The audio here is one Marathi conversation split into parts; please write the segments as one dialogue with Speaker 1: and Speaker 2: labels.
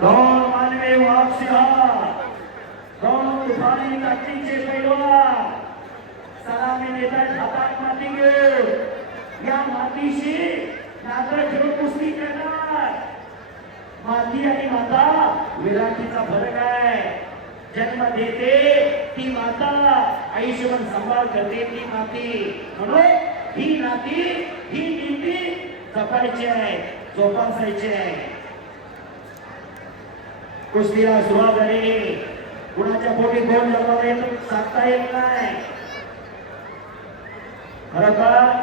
Speaker 1: दोन मानवे वापसीला दोन तुफानी ताकदीचे पैलवान. सलामी देतात हातात माती घेऊन. या मातीशी नागर ठेवून कुस्ती करणार. माती आणि माता विराटीचा फरक आहे. जन्म देते ती माता. आयुष्यभर सांभाळ करते ती माती. म्हणून ही नाती ही नीती जपायची आहे जोपासायची आहे. कुस्तीला सुरुवात झालेली कुणाच्या पोटी दोन येतो. सांगता येत नाही. खरं का?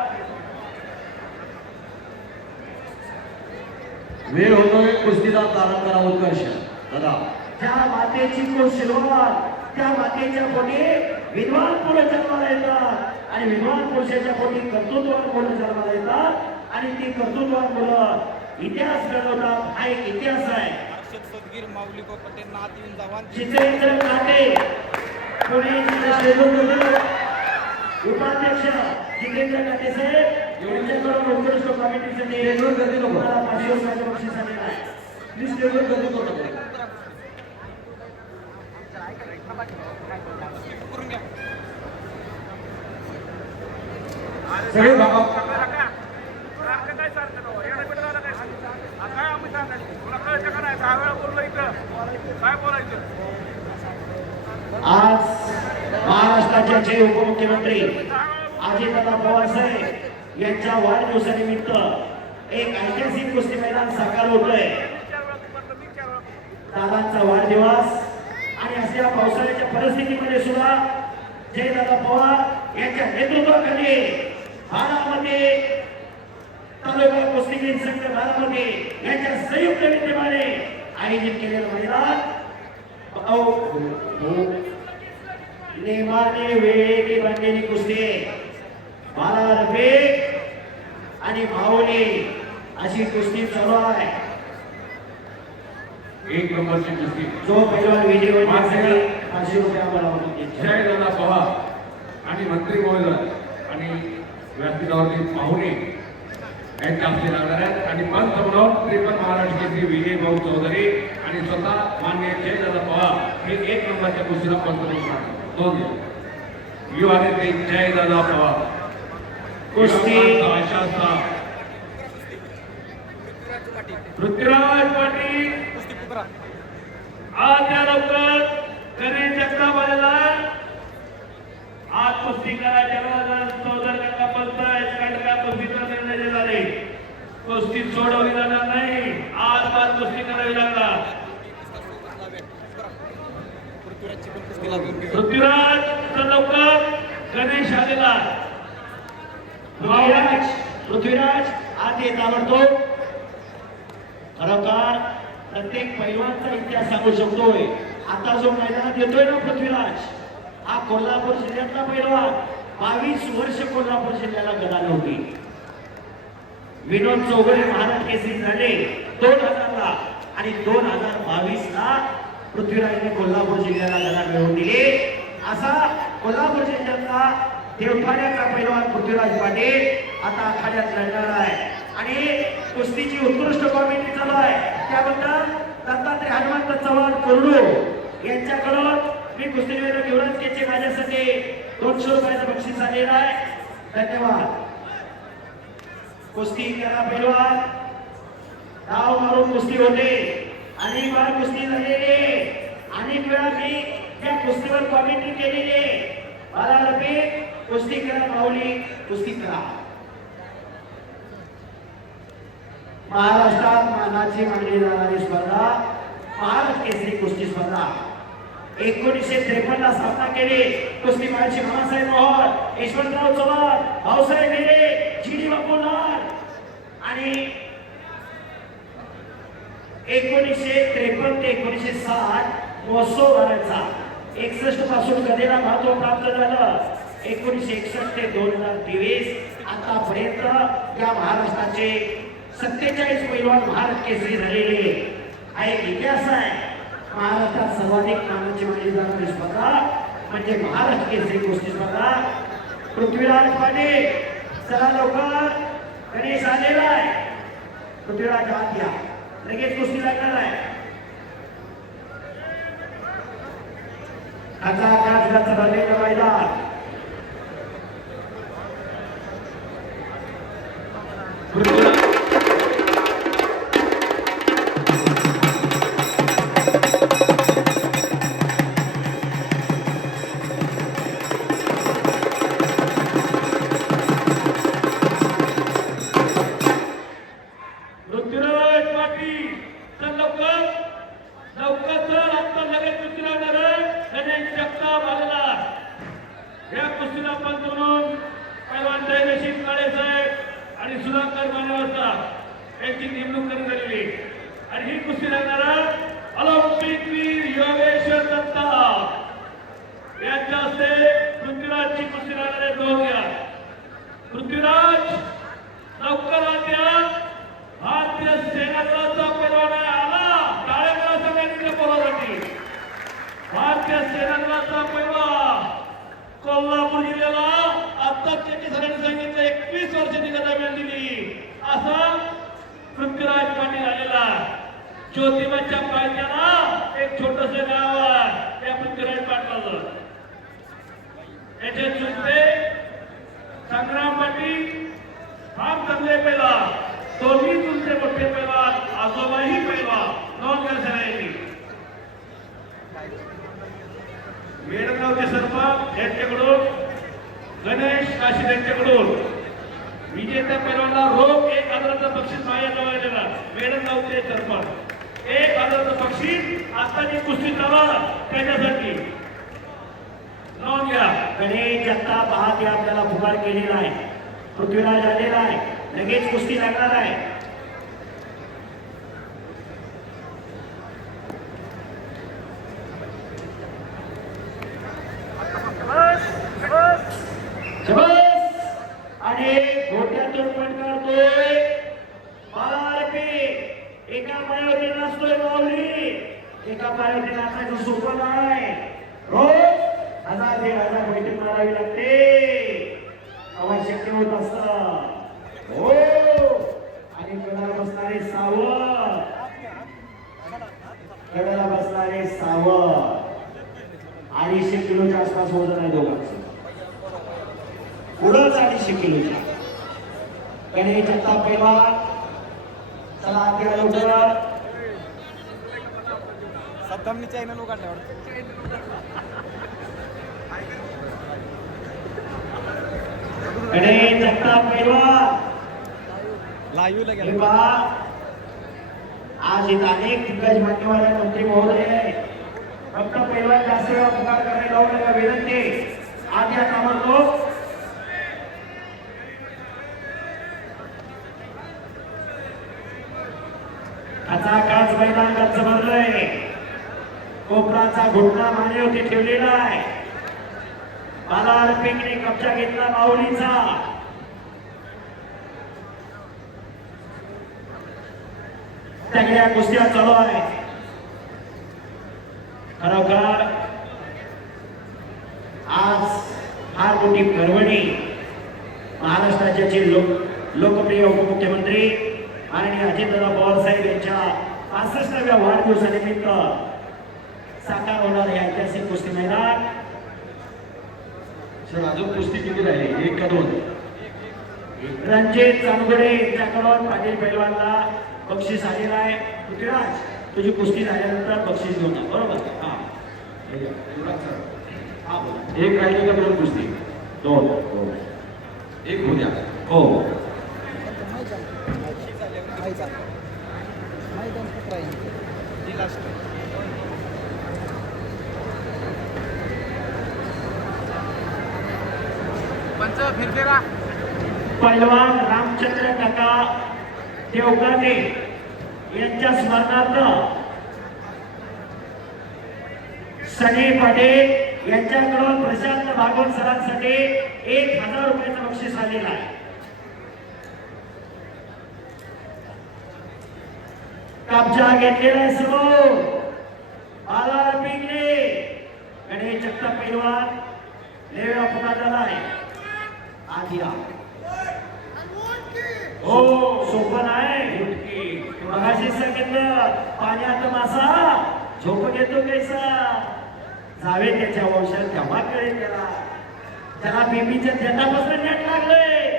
Speaker 2: वेळ होतोय कुस्तीचा प्रारंभ करा उत्कर्ष. दादा
Speaker 1: ज्या मातेची कुशलवान त्या मातेच्या पोटी विद्वान पुरुष जन्माला येतात. आणि विद्वान पुरुषाच्या पोटी कर्तृत्वान मुलं जन्माला येतात. आणि ती कर्तृत्वान मुलं इतिहास घडवतात. हा एक इतिहास आहे.
Speaker 3: हर्षद सदगीर माऊली को पटेल नाथ येऊन जवान
Speaker 1: उपाध्यक्ष जितेंद्र काटे साहेब यांच्याकडून उत्कृष्ट कमिटीसाठी पाचशे रुपयाचं बक्षीस आलेलं आहे
Speaker 2: प्लीज टेबल गर्दी करू सगळे
Speaker 4: काय आम्ही सांगायचं?
Speaker 1: आज महाराष्ट्राचे जे उपमुख्यमंत्री अजितदादा पवार साहेब यांच्या वाढदिवसानिमित्त एक ऐतिहासिक कुस्ती मैदान साकार होतोय. दादांचा वाढदिवस आणि अशा पावसाळ्याच्या परिस्थितीमध्ये सुद्धा जयदादा पवार यांच्या नेतृत्वाखाली बारामती तालुका कुस्तीगीर संघ बारामती यांच्या संयुक्त विद्यमाने आयोजित केलेलं मैदान नेमाने वेळेने बांधलेली कुस्ती. रफे आणि माऊली अशी कुस्ती चालू आहे.
Speaker 5: एक नंबरची कुस्ती.
Speaker 1: जो पैलवान विजय पाचशे रुपये आम्हाला होते
Speaker 5: जय दादा पवार आणि मंत्री महोदय आणि व्यासपीठावरती पाहुणे. यांच्या हस्ते लागणार आहेत आणि पंच म्हणून त्रेपन्न महाराष्ट्र विजय भाऊ चौधरी आणि स्वतः मान्य जय दादा पवार हे एक नंबरच्या कुस्तीला पंच म्हणून. दोन. यू आर ते जय दादा पवार
Speaker 1: कुस्ती.
Speaker 3: पृथ्वीराज पाटील
Speaker 5: आज त्या लवकर जगताप आलेला आहे. आज कुस्ती करायच्या चौदा टक्का पंचायत कडका कुस्तीचा कुस्ती सोडवली जाणार नाही. आज बाद कुस्ती करावी लागणार. पृथ्वीराज लवकर गणेश आलेला
Speaker 1: पृथ्वीराज पृथ्वीराज आज येत आवडतो. खरोखर प्रत्येक पैलवानचा इतिहास सांगू शकतोय. आता जो मैदानात येतोय ना पृथ्वीराज हा कोल्हापूर जिल्ह्यातला पैलवान. बावीस वर्ष कोल्हापूर जिल्ह्याला गदा नव्हती विनोद चौगुले महाराज केसरी झाले. दोन हजारला आणि दोन हजार बावीस ला पृथ्वीराजने कोल्हापूर जिल्ह्याला गदा मिळवून दिले. असा कोल्हापूर जिल्ह्यातला देवठाण्याचा पैलवान पृथ्वीराज पाटील आता आखाड्यात लढणार आहे. आणि कुस्तीची उत्कृष्ट कॉमेंट्री चालू आहे. त्याबद्दल दत्तात्रय हनुमंत चव्हाण कोरडू यांच्याकडून मी कुस्तीवीर युवराज केचे माझ्यासाठी दोनशे रुपयाचं बक्षीस आलेलं आहे. धन्यवाद. कुस्ती करा पैलवान डाव मारून कुस्ती होते. अनेक वेळा कुस्ती झालेली अनेक वेळा मी त्या कुस्तीवर कॉमेंट्री केलेली मला रफी कुस्ती करा माऊली कुस्ती करा. महाराष्ट्रात मानाची मानली जाणारी स्पर्धा महाराष्ट्र केसरी कुस्ती स्पर्धा. एकोणीसशे त्रेपन्न ला स्थापना केली. कुस्ती महर्षी मामासाहेब मोहन ईश्वरराव चव्हाण भाऊसाहेब मेरे जी डी बापू लाड आणि एकोणीसशे त्रेपन्न ते एकोणीसशे साठ महोत्सव भरायचा. एकसष्टपासून कधीला महत्त्व प्राप्त झालं? एकोणीसशे एकसष्ट ते दोन हजार तेवीस. आतापर्यंत या महाराष्ट्राचे सत्तेचाळीस पैलवान भारत केसरी झालेले. हा एक इतिहास आहे. महाराष्ट्रात सर्वाधिक मानाची मानली म्हणजे जाणारी स्पर्धा म्हणजे महाराष्ट्र केसरी गोष्टी स्पर्धा. पृथ्वीराज पाटील चला लवकर. गणेश आलेला आहे. पृथ्वीराज हात घ्या. लगेच कुस्ती लागणार आहे. आता काच घातचा भरलेला मैदान.
Speaker 5: पृथ्वीराज पाटील तर लवकर लवकर चल आता लगेच पृथ्वीराज नरेश गणेश जगताप आलेला या कुस्तीला पण म्हणून पैलवान जयदेशील काळे साहेब आणि सुधाकर मानवता यांची नेमणूक करण्यात आलेली आणि ही कुस्ती लागणारा ऑलिम्पिक वीर योगेश्वर दत्ता. यांच्या हस्ते पृथ्वीराजची कुस्ती लागणारे दोन घ्या पृथ्वीराज लवकर आत या त्या सेनादलाचा पैलवान आला. टाळे सगळ्यांनी त्या पोरासाठी भारतीय सेनादलाचा पैलवान कोल्हापूर जिल्ह्याला आत्ताच त्यांनी सगळ्यांनी सांगितलं एकवीस वर्षाची दरम्यान दिली. असा पृथ्वीराज पाटील आलेला ज्योतिबाच्या पायथ्याला एक छोटस गाव आहे त्या पृथ्वीराज पाटलाचं. याचे चुलते संग्राम पाटील फार चांगले पहिला दोन्ही तुमचे मोठे पैलवान आजोबाही पैलवा नोंद घ्या सगळ्यांनी मेडगावचे सरपंच यांच्याकडून गणेश काशी यांच्याकडून विजेत्या पैलवानला रोख एक हजाराचं बक्षीस माया जवळलेला मेडगावचे सरपंच. एक हजाराचं बक्षीस आताची कुस्ती चालवा त्याच्यासाठी. नोंद घ्या.
Speaker 1: गणेश जगताप हा ते आपल्याला पुकार केलेला आहे. पृथ्वीराज आलेला आहे. लगेच कुस्ती लागणार आहे.
Speaker 3: Lord. चॅनल उघडल्यावर. लाईव्हला गेला.
Speaker 1: आज इथं अनेक दिग्गज मान्यवर मंत्री महोदय. फक्त पैलवान जास्त वेळा पुकार करणे लावू नका विनंती. आज या कामातो त्याचा काच मैदान गच्च भरलंय. कोपराचा घुटणा मानेवरती ठेवलेला आहे. बालार पिंकने कब्जा घेतला माऊलीचा. सगळ्या कुस्त्या चालू आहे खरोखर आज फार मोठी पर्वणी महाराष्ट्राचे जे लोक लोकप्रिय उपमुख्यमंत्री माननीय अजितदादा पवार साहेब यांच्या पासष्टाव्या वाढदिवसानिमित्त साकार होणार हे ऐतिहासिक कुस्ती मैदान.
Speaker 2: सर अजून कुस्ती किती राहिली? एक का दोन?
Speaker 1: रणजित चांदगुडे यांच्याकडून पाटील पैलवानला बक्षीस आलेलं आहे. पृथ्वीराज तुझी कुस्ती झाल्यानंतर बक्षीस घेऊन जा बरोबर? हा. हा बोला.
Speaker 2: एक राहिली का दोन कुस्ती?
Speaker 1: दोन.
Speaker 2: एक होऊ द्या.
Speaker 1: हो
Speaker 3: पंच फिरफिरा
Speaker 1: पैलवान रामचंद्र काका देवकाते यांच्या स्मरणार्थ सनी पटेल यांच्याकडून प्रशांत भागवत सरांसाठी एक हजार रुपयाचं बक्षीस आलेलं आहे. कब्जा घेतलेला आहे समोर बालार पिंगले गणेश जगताप पैलवान लेवा पुन्हा झाला आहे. आधी हो सोपं नाही मगाशी सांगितलं पाण्यात मासा. झोप घेतो कैसा. जावे त्याच्या वंशात तेव्हा कळेल त्याला? त्याला बेबीच्या जन्मापासून नेट लागले.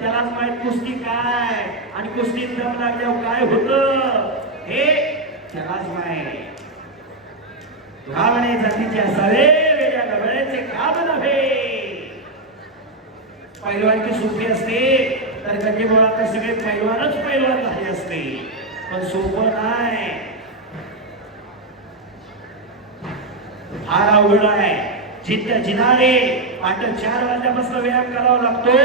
Speaker 1: त्यालाच माहीत कुस्ती काय आणि कुस्तीत दम लागल्यावर काय होत? हे त्यालाच माहीत. धावणे जातीचे असावे वेगळ्या गवळ्याचे काम नव्हे. पैलवानची सोपी असते तर कधी बोळात सगळे पैलवानच पैलवान झाले असते. पण सोपं नाही. फार अवघड आहे. जिद्द जिनारे पाठ चार वाजल्यापासून व्यायाम करावा लागतो.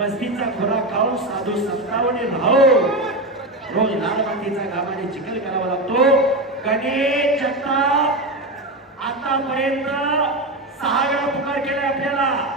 Speaker 1: मस्तीचा खुराक खाऊन साधू संतावणे राहू. रोज लाल मातीचा गावाने चिखल करावा लागतो. गणेश जगताप आतापर्यंत सहा वेळा पुकार केलाय आपल्याला.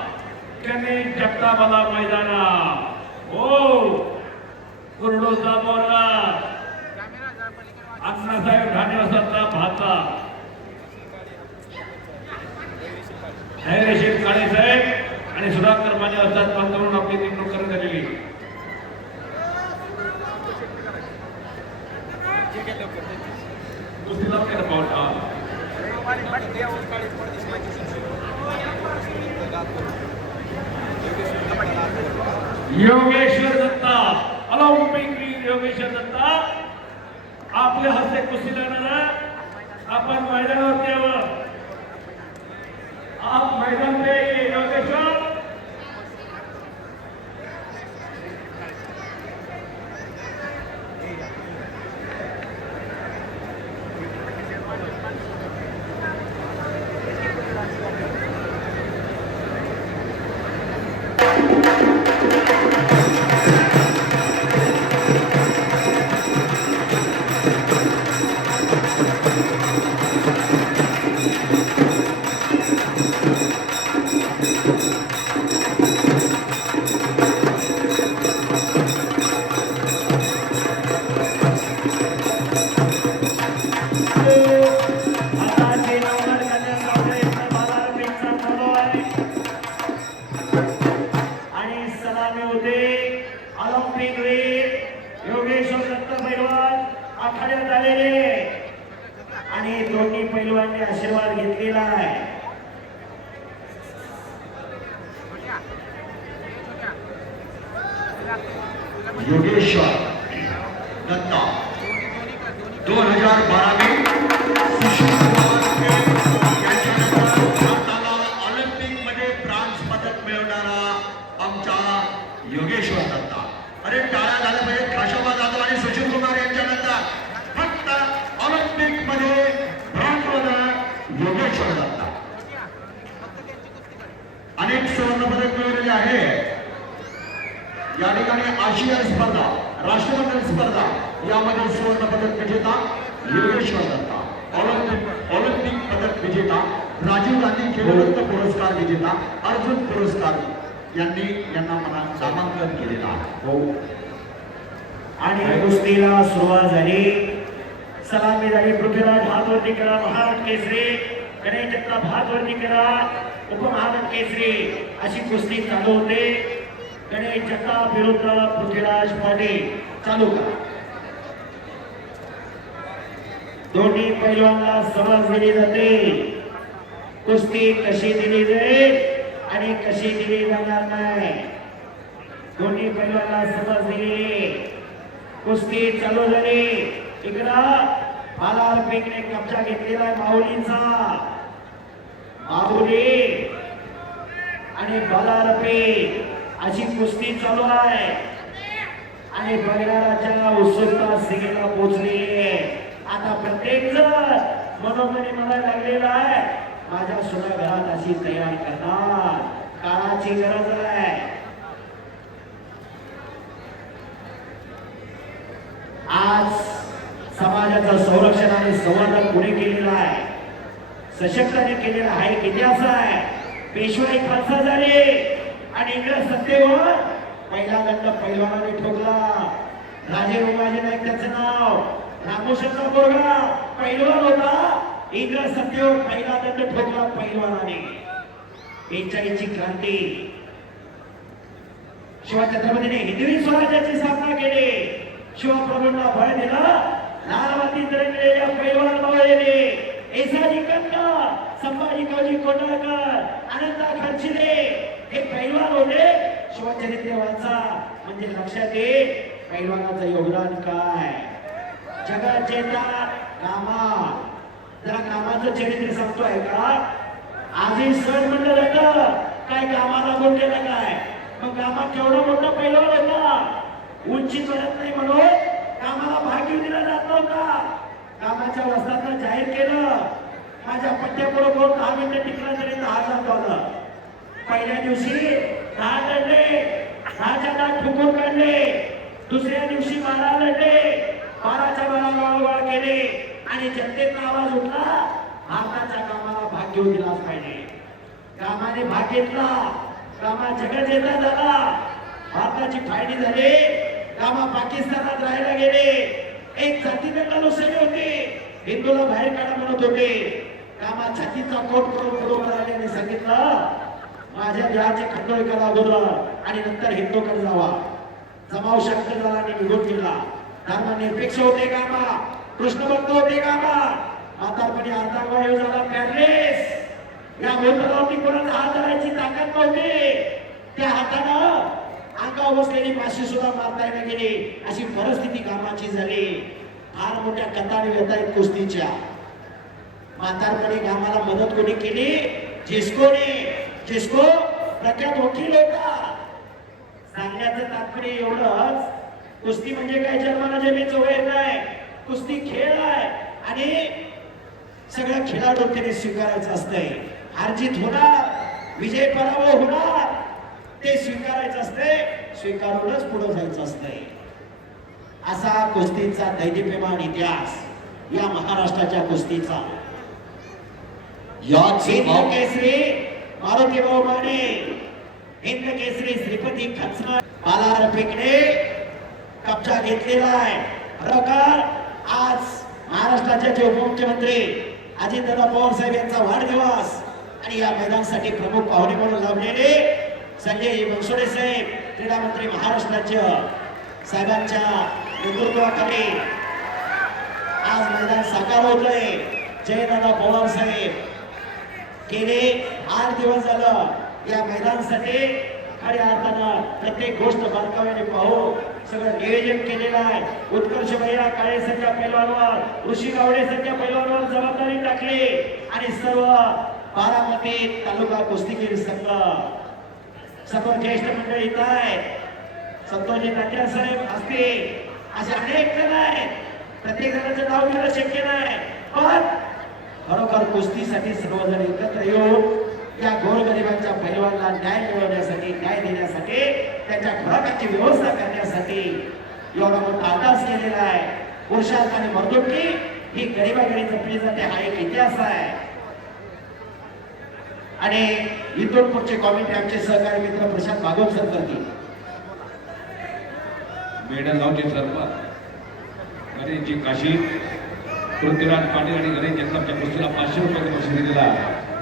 Speaker 1: गणेश जगताप
Speaker 5: आला मैदाना हो कुरडोचा बोरा अण्णासाहेब ठाणेवासांचा भाता. धैर्यशील काळे साहेब आणि सुधाकर माने असतात पंतप्रधान आपली निवडणूक करण्यात आलेली कुस्तीला केलं पाऊल योगेश्वर दत्ता ऑलिम्पिक योगेश्वर दत्ता आपल्या हस्ते कुस्ती लागणार आपण मैदानावर यावं. आप मैदान पे योगेश्वर.
Speaker 1: दत्ता.
Speaker 2: दोन हजार बारावे. ऑलिम्पिकमध्ये ब्रांज पदक मिळवणारा आमचा योगेश्वर दत्ता. अरे टाळ्या झाल्या पाहिजे खाशाबा जाधव आणि सुशील कुमार यांच्यानंतर फक्त ऑलिम्पिकमध्ये पदक योगेश्वर दत्ता. अनेक सुवर्ण पदक मिळवलेले आहे या ठिकाणी आशिया स्पर्धा राष्ट्रमंडळ स्पर्धा यामध्ये सुवर्ण पदक विजेता योगेश्वर दत्ता ऑलिम्पिक ऑलिम्पिक पदक विजेता राजीव गांधी खेलरत्न पुरस्कार विजेता अर्जुन पुरस्कार यांनी यांना मला नामांकन केलेलं आहे.
Speaker 1: हो. आणि कुस्तीला सुरुवात झाली. सलामी झाली पृथ्वीराज हातवरती करा महाराज केसरी. गणेश जगताप हातवरती करा उपमहाराज केसरी. अशी कुस्ती चालू होते. गणेश जगताप विरुद्ध पृथ्वीराज पाटील. चालू करा. दोन्ही पैलवानला समज दिली जाते. कुस्ती कशी दिली जाईल आणि कशी दिली जाणार नाही? दोन्ही पैलवानला समज दिली. कुस्ती चालू झाली. इकडं मालार पेकने कब्जा घेतलेला आहे माऊलीचा. माऊली आणि बालार अशी कुस्ती चालू आहे. आणि बघणाराच्या उत्सुकता सिगेला पोचली आहे. आता प्रत्येक जण मनोमनी म्हणायला लागलेला आहे. माझ्या सुना घरात अशी तयार करणार. काळाची गरज आहे. आज समाजाचं संरक्षण आणि संवर्धन पुढे केलेलं आहे? सशक्ताने केलेला हा एक इतिहास आहे? पेशवाई खालसा झाली. आणि इकडे सत्तेवर पहिला दंड पैलवानाने ठोकला. राजे उमाजी नाईक त्याचं नाव. रामोशाचा पोरगा पैलवान होता. इंद्र सत्तेवर पहिला दंड ठोकला पैलवानाने. बेचाळीसची क्रांती. शिवाय छत्रपतीने हिंदवी स्वराज्याची स्थापना केली. शिवप्रभूंना भय दिला. लालवाती तरंगलेल्या पैलवान मावळेने. एसाजी कन्या संभाजी कावजी कोंडाळकर अनंता खर्चिले हे पैलवान होते. शिवचरित्र वाचा. म्हणजे लक्षात ये पैलवानाचं योगदान काय? जगात चेता कामा जरा कामाचं चरित्र सांगतोय का? आजही सण म्हणलं जातं. काय कामाला बोल केलं काय? मग कामात केवढा मोठा पैलवान होता उंची चढत नाही म्हणून कामाला भाग दिला जात नव्हता. कामाच्या वस्तानं जाहीर केलं. माझ्या पट्ट्याबरोबर दहा मिनिटं टिकला तरी दहा जात डॉलर पहिल्या दिवशी दहा लढले. दहाच्या दहा ठुकून काढले. दुसऱ्या दिवशी बारा लढले. बाराच्या बारा गोळा केले आणि जनतेचा आवाज उठला भारताच्या कामाला भाग घेऊ दिलाच पाहिजे. कामाने भाग घेतला कामा जगत येता झाला. भारताची फायदी झाली कामा पाकिस्तानात राहायला गेले. एक जातीने लोकशाही होते. हिंदूला बाहेर काढा म्हणत होते. कामा छातीचा कोट करून बरोबर आल्याने सांगितलं माझ्या देहाचे खंडोळ अगोदर आणि नंतर हिंदूकडे जावा. जमाव शक्ती झाला आणि निघून गेला धर्मनिरपेक्ष होते कामा कृष्ण भक्त होते कामा म्हातारपणी अर्धा वय झाला पॅरलेस या भूतलावरती कोणाला हात धरायची ताकद नव्हती. त्या हातानं अंगावर बसलेली माशी सुद्धा मारता येणं गेली. अशी परिस्थिती कामाची झाली. फार मोठ्या कथा व्यथा आहेत कुस्तीच्या. म्हातारपणी कामाला मदत कोणी केली? जिस्कोने जिस्को प्रख्यात वकील होता. सांगण्याचं तात्पर्य एवढंच कुस्ती म्हणजे काय? जन्माला जमीचं वैर नाही. कुस्ती खेळ आहे. आणि सगळ्या खेळाडूंनी स्वीकारायचं असतंय. हारजीत होणार विजय पराभव होणार ते स्वीकारायचं असतंय. स्वीकारूनच पुढे जायचं असतंय. असा कुस्तीचा दैदिप्यमान इतिहास या महाराष्ट्राच्या कुस्तीचा. केसरी मारुती भाऊ माने. हिंद केसरी श्रीपती खचना बालार फेकणे कब्जा घेतलेला आहे. प्रकार आज महाराष्ट्राचे जे उपमुख्यमंत्री अजितदादा पवार साहेब यांचा वाढदिवस आणि या मैदानासाठी प्रमुख पाहुणे म्हणून लाभलेले संजय बनसोडे साहेब क्रीडा मंत्री महाराष्ट्राच्या साहेबांच्या नेतृत्वाखाली आज मैदान साकार होतोय. जयदादा पवार साहेब गेले आठ दिवस झालं या मैदानासाठी खऱ्या अर्थानं प्रत्येक गोष्ट बारकाव्याने पाहू. सगळं नियोजन केलेलं आहे. उत्कर्ष भैया काळे सध्या पैलवानवर ऋषी गावडे सध्या पैलवानवर जबाबदारी टाकली. आणि सर्व बारामती तालुका कुस्तीगीर संघ. सर्व ज्येष्ठ मंडळ इथं आहे. संतोषजी नाट्या साहेब असतील. असे अनेक जण आहेत. प्रत्येक जणांचं नाव घेणं शक्य नाही. पण खरोखर कुस्तीसाठी सर्वजण एकत्र येऊन त्या गोरगरिबांच्या पैलवानला न्याय मिळवण्यासाठी न्याय देण्यासाठी त्यांच्या खुराकाची व्यवस्था करण्यासाठी एवढा मोठा अभ्यास केलेला आहे. पुरुषार्थ आणि मर्दुकी ही गरिबाकडे जपली जाते हा एक इतिहास आहे. आणि इथून पुढचे कॉमेंट्री आमचे सहकारी मित्र प्रशांत भागवत सर करतील.
Speaker 5: मेडगावचे सरपंच गणेशजी काशी पृथ्वीराज पाटील आणि गणेश जगतापच्या कुस्तीला पाचशे रुपये बक्षीस दिलेला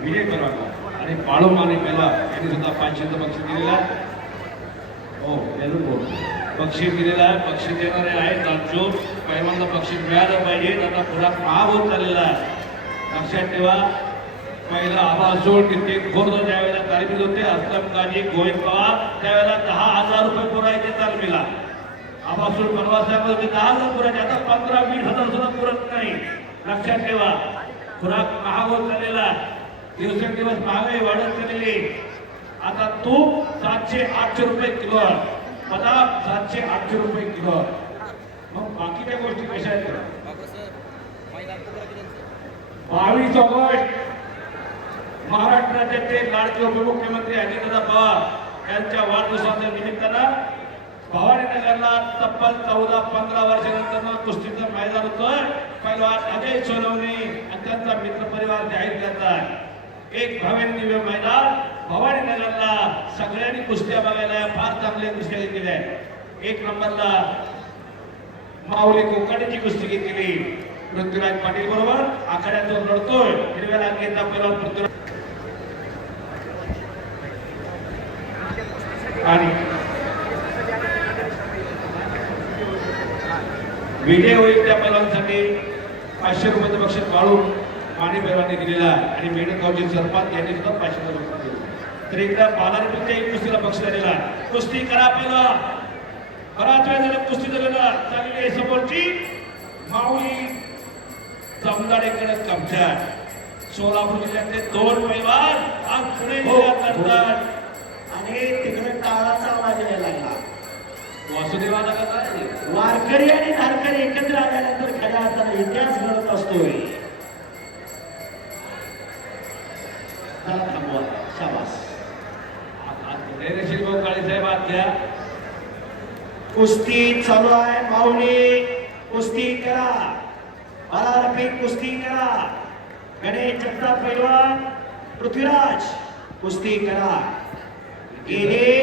Speaker 5: विजय परवाना. आणि बाळू माने पहिला यांनी सुद्धा पाचशेचं बक्षीस दिलेला हो जरूर बोल पक्षी दिलेला आहे पक्षी देणारे आहेत तांचूर पहिल्यांदा पक्षी मिळालं पाहिजे. आता खुराक महाग होत चाललेला आहे. लक्षात ठेवा पहिला आवाजोड कित्येक खोर्द ज्यावेळेला तालमीत होते असलम काजी गोविंद पवार त्यावेळेला दहा हजार रुपये पुरायचे तालमीला आवासूळ परवा साहेब दहा हजार पुरायचे आता पंधरा वीस हजार सुद्धा पुरत नाही. लक्षात ठेवा खुराक महाग होत चाललेला आहे. दिवसेंदिवस महागाई वाढत चाललेली आता तूप सातशे आठशे रुपये किलो आहे. बदाम सातशे आठशे रुपये किलो आहे. मग बाकीच्या गोष्टी कशा आहेत? बावीस ऑगस्ट. महाराष्ट्राचे ते लाडके उपमुख्यमंत्री अजितदादा पवार यांच्या वाढदिवसाच्या निमित्तानं भवानी नगरला तब्बल चौदा पंधरा वर्षानंतर कुस्तीचं मैदान होतं पहिलवान अजय सोनवणे आणि त्यांचा मित्र परिवार जाहीर करतात एक भव्य दिव्य मैदान. भवानी नगरला सगळ्यांनी कुस्त्या बघायला फार चांगल्या कुस्त्या घेतलेल्या आहेत. एक नंबरला माऊली कोकाडीची कुस्ती घेतलेली पृथ्वीराज पाटील बरोबर. आखाड्यातून लढतोय हिरव्या रांगेत आपल्याला पृथ्वीराज आणि विजय होईल त्या पैलवानसाठी पाचशे रुपयाचं बक्षीस काढून पाणी पैलवानने दिलेला आणि मेडगावचे सरपंच यांनी सुद्धा पाचशे रुपये तर बालारीपेक्षा एक कुस्तीला बक्षीस दिलेला आहे. कुस्ती करा पहिला. बराच वेळ झाला कुस्ती झालेला चाललेली आहे समोरची. माऊली जमदाडेकडे कब्जा सोलापूर जिल्ह्यातले दोन पैलवान आज पुणे जिल्ह्यात लढतात
Speaker 1: आणि तिकडे टाळाचा आवाज यायला लागला.
Speaker 5: वासुदेवाला
Speaker 1: वारकरी आणि धारकरी एकत्र आल्यानंतर खऱ्या अर्थाने इतिहास कुस्ती चालू आहे माऊली कुस्ती करा. बालारपीठ कुस्ती करा. गणेश जगताप पैलवान पृथ्वीराज कुस्ती करा. गेले.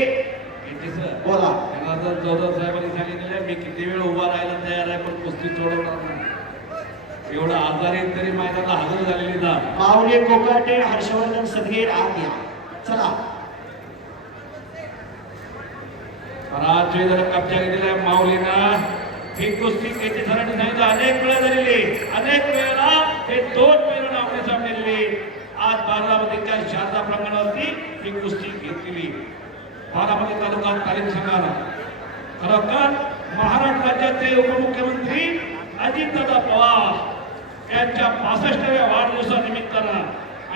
Speaker 1: बोला.
Speaker 5: त्यांना आता जोधा साहेबांनी सांगितलेलं मी किती वेळ उभा राहायला तयार आहे पण कुस्ती सोडवणार नाही. एवढं आजारी तरी मैदानाला हजर झालेली ना
Speaker 1: माऊली कोकाटे हर्षवर्धन सदगीर आत चला.
Speaker 5: राज्य वेळ कब्जा घेतलेला आहे माऊलीना ही कुस्ती किती सरांनी सांगितलं अनेक वेळा झालेली अनेक वेळेला हे दोन पैलवान आपल्या सामने आज बारामतीच्या शारदा प्रांगणावरती ही कुस्ती घेतलेली बारामती तालुका तालीम संघाला. खरोखर महाराष्ट्र राज्याचे उपमुख्यमंत्री अजितदादा पवार यांच्या पासष्टाव्या वाढदिवसानिमित्तानं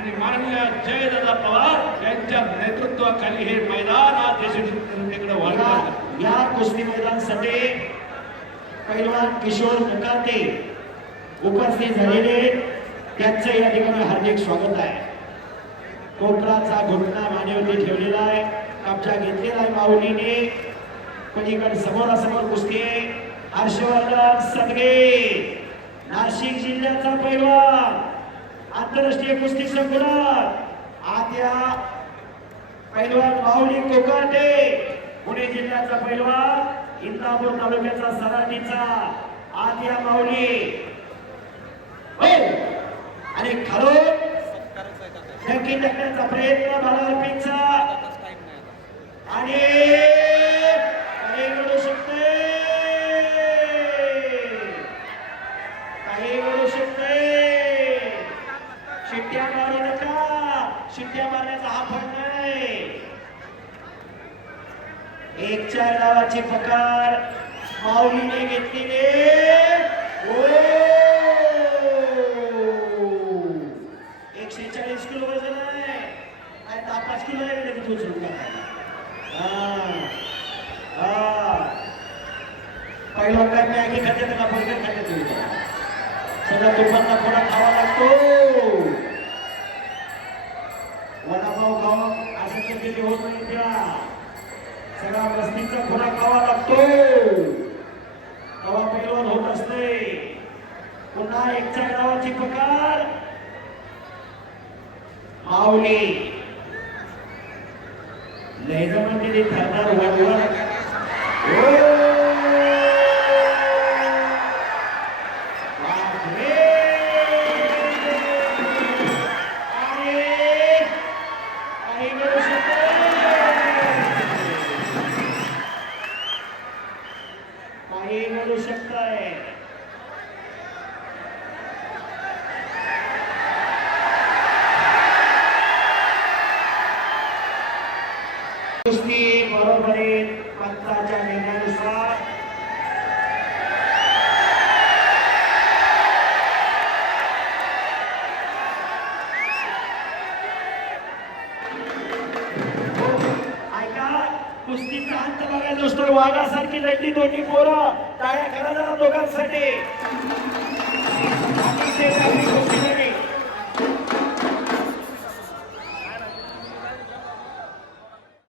Speaker 5: आणि माननीय जयदादा पवार यांच्या नेतृत्वाखाली हे मैदान आज देशकडे
Speaker 1: या या कुस्ती मैदानसाठी पैलवान किशोर मुकाते उपस्थित झालेले त्यांचं या ठिकाणी हार्दिक स्वागत आहे. कोकणाचा घुटना मानेवरती ठेवलेला आहे. कब्जा घेतलेला आहे माऊलीने. पलीकडे समोरासमोर कुस्ती हर्षवर्धन सदगे. नाशिक जिल्ह्याचा पैलवान आंतरराष्ट्रीय कुस्ती संकुलात आद्या पैलवान माऊली कोकाटे पुणे जिल्ह्याचा पैलवान इंदापूर तालुक्याचा सराटीचा आद्या माऊली हो! आणि खालून धक्की टाकण्याचा प्रयत्न भालारपीचा आणि काही घडू शकते काही घडू शकते शिट्ट्या मारू नका शिट्ट्या मारण्याचा हा फळ नाही एक चार डावाची पकार माऊलीने घेतलेले ओ! एकशे चाळीस किलो वजन आहे काय दहा पाच किलो आहे लगेच उचलून टाकायला. हा. हा. पहिला काय मॅगी खाते का बर्गर खाते तुम्ही सगळा तुपातला थोडा खावा लागतो वडापाव खावा असं तर तिथे होत नाही त्या सगळा वस्तीचा खुणा खावा लागतो. तेव्हा पैलवान होत असते. पुन्हा एकच्या गावाची पकार. माऊली. लय जमाने ठरणार वाढवा la